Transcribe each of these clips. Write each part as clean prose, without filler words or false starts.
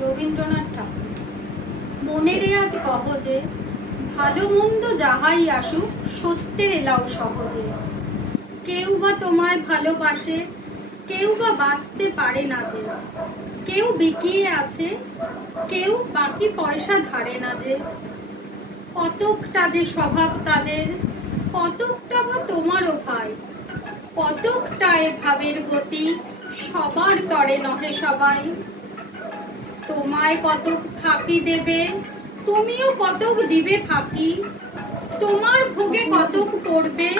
রবীন্দ্রনাথ ঠাকুর। মনের আজ কহ যে, ভালো মন্দ যাহাই আসুক সত্যের এলাও সহজে। কেউ বা তোমায় ভালোবাসে, কেউ বা বাঁচতে পারে না যে। কেউ বিকিয়ে আছে, কেউ বাকি পয়সা ধারে না যে। কতকটা যে স্বভাব তাদের, কতকটা বা তোমারও ভাই। কতকটা এ ভাবের গতি, সবার তরে নহে সবাই। তোমায় কতক ফাঁকি দেবে, তুমিও কতক দিবে ফাঁকি। তোমার ভোগে কতক পড়বে,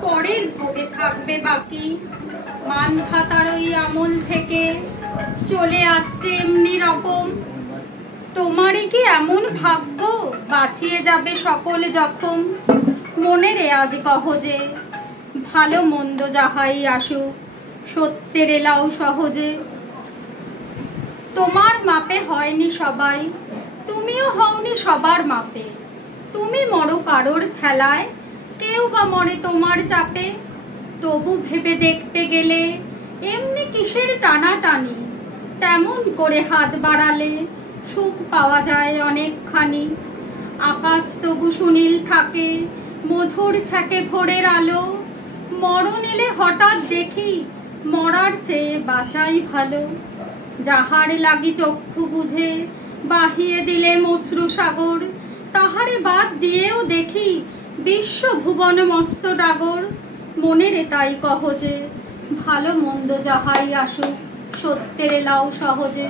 পরের ভোগে থাকবে বাকি। মানধাতার ওই আমল থেকে চলে আসছে এমনি রকম। তোমারই কি এমন ভাগ্য, বাঁচিয়ে যাবে সকল জখম। মনের আজ কহ যে, ভালো মন্দ যাহাই আসুক সত্যের এলাও সহজে। তোমার মাপে হয়নি সবাই, তুমিও হওনি সবার মাপে। তুমি মরো কারোর ঠেলায়, কেউ বা মরে তোমার চাপে। তবু ভেবে দেখতে গেলে এমনি কিসের টানাটানি। তেমন করে হাত বাড়ালে সুখ পাওয়া যায় অনেকখানি। আকাশ তবু সুনীল থাকে, মধুর থাকে ভোরের আলো। মরণ এলে হঠাৎ দেখি, মরার চেয়ে বাঁচাই ভালো। যাহার লাগি চক্ষু বুঝে বাহিয়ে দিলে মশ্রু সাগর। তাহারে বাদ দিয়েও দেখি, বিশ্ব ভুবন মস্ত ডাগর। মনের তাই কহ যে, ভালো মন্দ যাহাই আসুক সত্যের এলাও সহজে।